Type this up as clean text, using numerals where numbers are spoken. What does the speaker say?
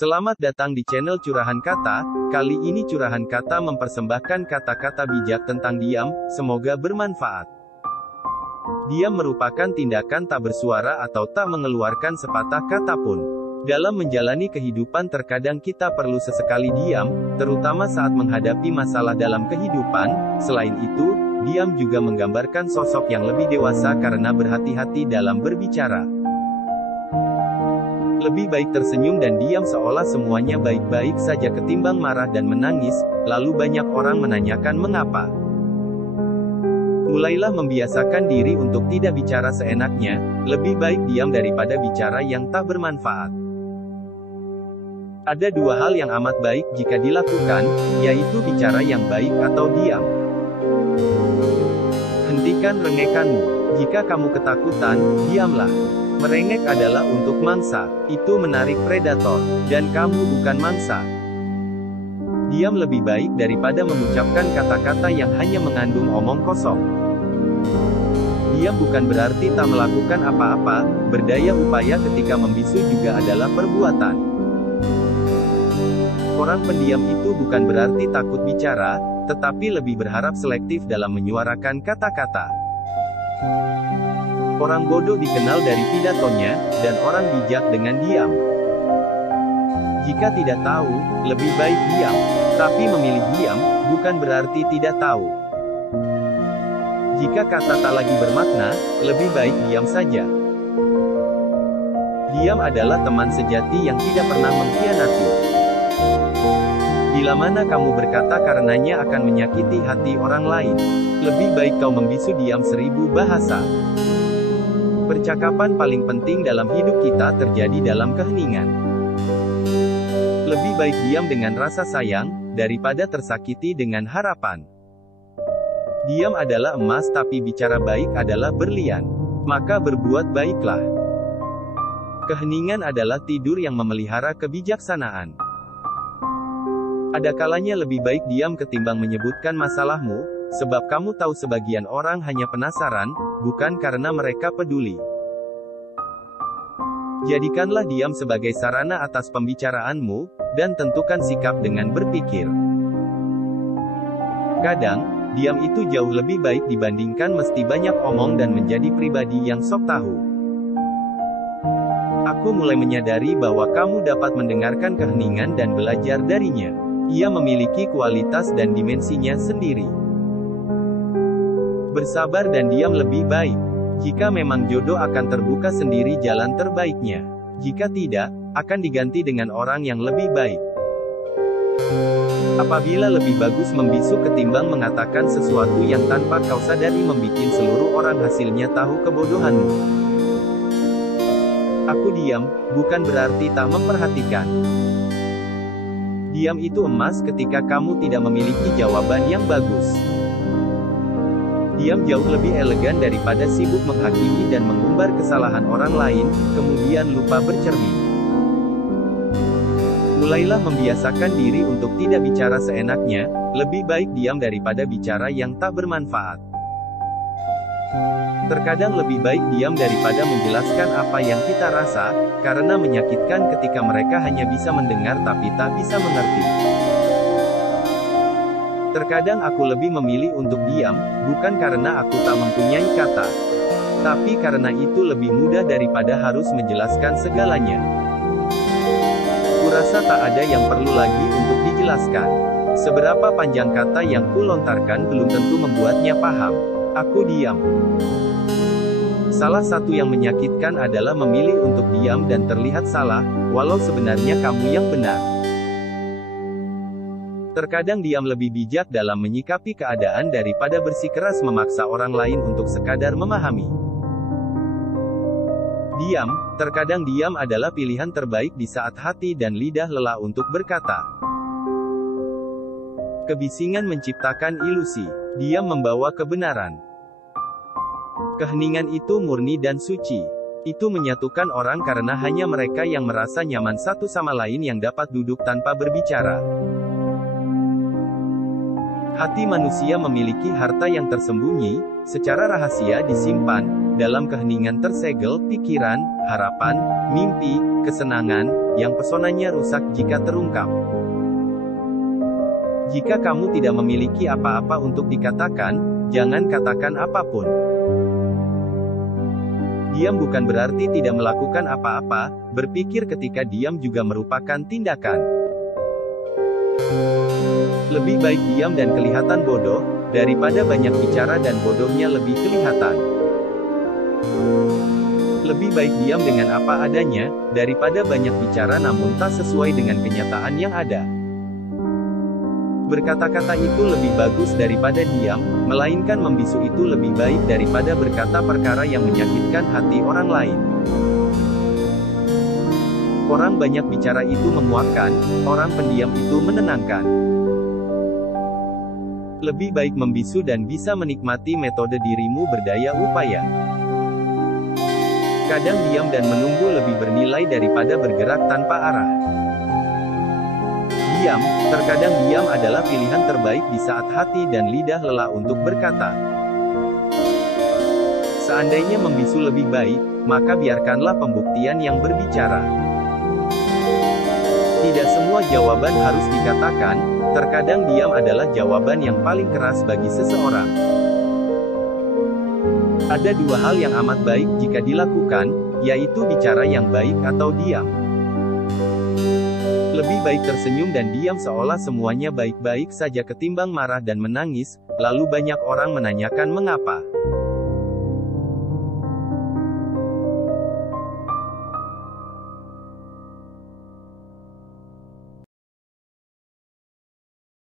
Selamat datang di channel Curahan Kata. Kali ini Curahan Kata mempersembahkan kata-kata bijak tentang diam, semoga bermanfaat. Diam merupakan tindakan tak bersuara atau tak mengeluarkan sepatah kata pun. Dalam menjalani kehidupan terkadang kita perlu sesekali diam, terutama saat menghadapi masalah dalam kehidupan. Selain itu, diam juga menggambarkan sosok yang lebih dewasa karena berhati-hati dalam berbicara. Lebih baik tersenyum dan diam seolah semuanya baik-baik saja ketimbang marah dan menangis, lalu banyak orang menanyakan mengapa. Mulailah membiasakan diri untuk tidak bicara seenaknya, lebih baik diam daripada bicara yang tak bermanfaat. Ada dua hal yang amat baik jika dilakukan, yaitu bicara yang baik atau diam. Hentikan rengekanmu. Jika kamu ketakutan, diamlah. Merengek adalah untuk mangsa, itu menarik predator, dan kamu bukan mangsa. Diam lebih baik daripada mengucapkan kata-kata yang hanya mengandung omong kosong. Diam bukan berarti tak melakukan apa-apa, berdaya upaya ketika membisu juga adalah perbuatan. Orang pendiam itu bukan berarti takut bicara, tetapi lebih berharap selektif dalam menyuarakan kata-kata. Orang bodoh dikenal dari pidatonya, dan orang bijak dengan diam. Jika tidak tahu, lebih baik diam. Tapi memilih diam, bukan berarti tidak tahu. Jika kata tak lagi bermakna, lebih baik diam saja. Diam adalah teman sejati yang tidak pernah mengkhianati. Bila mana kamu berkata karenanya akan menyakiti hati orang lain, lebih baik kau membisu diam 1000 bahasa. Percakapan paling penting dalam hidup kita terjadi dalam keheningan. Lebih baik diam dengan rasa sayang, daripada tersakiti dengan harapan. Diam adalah emas tapi bicara baik adalah berlian. Maka berbuat baiklah. Keheningan adalah tidur yang memelihara kebijaksanaan. Ada kalanya lebih baik diam ketimbang menyebutkan masalahmu, sebab kamu tahu sebagian orang hanya penasaran, bukan karena mereka peduli. Jadikanlah diam sebagai sarana atas pembicaraanmu, dan tentukan sikap dengan berpikir. Kadang, diam itu jauh lebih baik dibandingkan mesti banyak omong dan menjadi pribadi yang sok tahu. Aku mulai menyadari bahwa kamu dapat mendengarkan keheningan dan belajar darinya. Ia memiliki kualitas dan dimensinya sendiri. Bersabar dan diam lebih baik. Jika memang jodoh akan terbuka sendiri jalan terbaiknya. Jika tidak, akan diganti dengan orang yang lebih baik. Apabila lebih bagus membisu ketimbang mengatakan sesuatu yang tanpa kau sadari membikin seluruh orang hasilnya tahu kebodohanmu. Aku diam, bukan berarti tak memperhatikan. Diam itu emas ketika kamu tidak memiliki jawaban yang bagus. Diam jauh lebih elegan daripada sibuk menghakimi dan mengumbar kesalahan orang lain, kemudian lupa bercermin. Mulailah membiasakan diri untuk tidak bicara seenaknya, lebih baik diam daripada bicara yang tak bermanfaat. Terkadang lebih baik diam daripada menjelaskan apa yang kita rasa, karena menyakitkan ketika mereka hanya bisa mendengar tapi tak bisa mengerti. Terkadang aku lebih memilih untuk diam, bukan karena aku tak mempunyai kata, tapi karena itu lebih mudah daripada harus menjelaskan segalanya. Kurasa tak ada yang perlu lagi untuk dijelaskan. Seberapa panjang kata yang kulontarkan belum tentu membuatnya paham. Aku diam. Salah satu yang menyakitkan adalah memilih untuk diam dan terlihat salah, walau sebenarnya kamu yang benar. Terkadang diam lebih bijak dalam menyikapi keadaan daripada bersikeras memaksa orang lain untuk sekadar memahami. Terkadang diam adalah pilihan terbaik di saat hati dan lidah lelah untuk berkata. Kebisingan menciptakan ilusi. Diam membawa kebenaran. Keheningan itu murni dan suci. Itu menyatukan orang karena hanya mereka yang merasa nyaman satu sama lain yang dapat duduk tanpa berbicara. Hati manusia memiliki harta yang tersembunyi, secara rahasia disimpan, dalam keheningan tersegel pikiran, harapan, mimpi, kesenangan, yang pesonanya rusak jika terungkap. Jika kamu tidak memiliki apa-apa untuk dikatakan, jangan katakan apapun. Diam bukan berarti tidak melakukan apa-apa, berpikir ketika diam juga merupakan tindakan. Lebih baik diam dan kelihatan bodoh, daripada banyak bicara dan bodohnya lebih kelihatan. Lebih baik diam dengan apa adanya, daripada banyak bicara namun tak sesuai dengan kenyataan yang ada. Berkata-kata itu lebih bagus daripada diam, melainkan membisu itu lebih baik daripada berkata perkara yang menyakitkan hati orang lain. Orang banyak bicara itu memuakkan, orang pendiam itu menenangkan. Lebih baik membisu dan bisa menikmati metode dirimu berdaya upaya. Kadang diam dan menunggu lebih bernilai daripada bergerak tanpa arah. Diam, terkadang diam adalah pilihan terbaik di saat hati dan lidah lelah untuk berkata. Seandainya membisu lebih baik, maka biarkanlah pembuktian yang berbicara. Tidak semua jawaban harus dikatakan, terkadang diam adalah jawaban yang paling keras bagi seseorang. Ada dua hal yang amat baik jika dilakukan, yaitu bicara yang baik atau diam. Lebih baik tersenyum dan diam seolah semuanya baik-baik saja ketimbang marah dan menangis, lalu banyak orang menanyakan mengapa.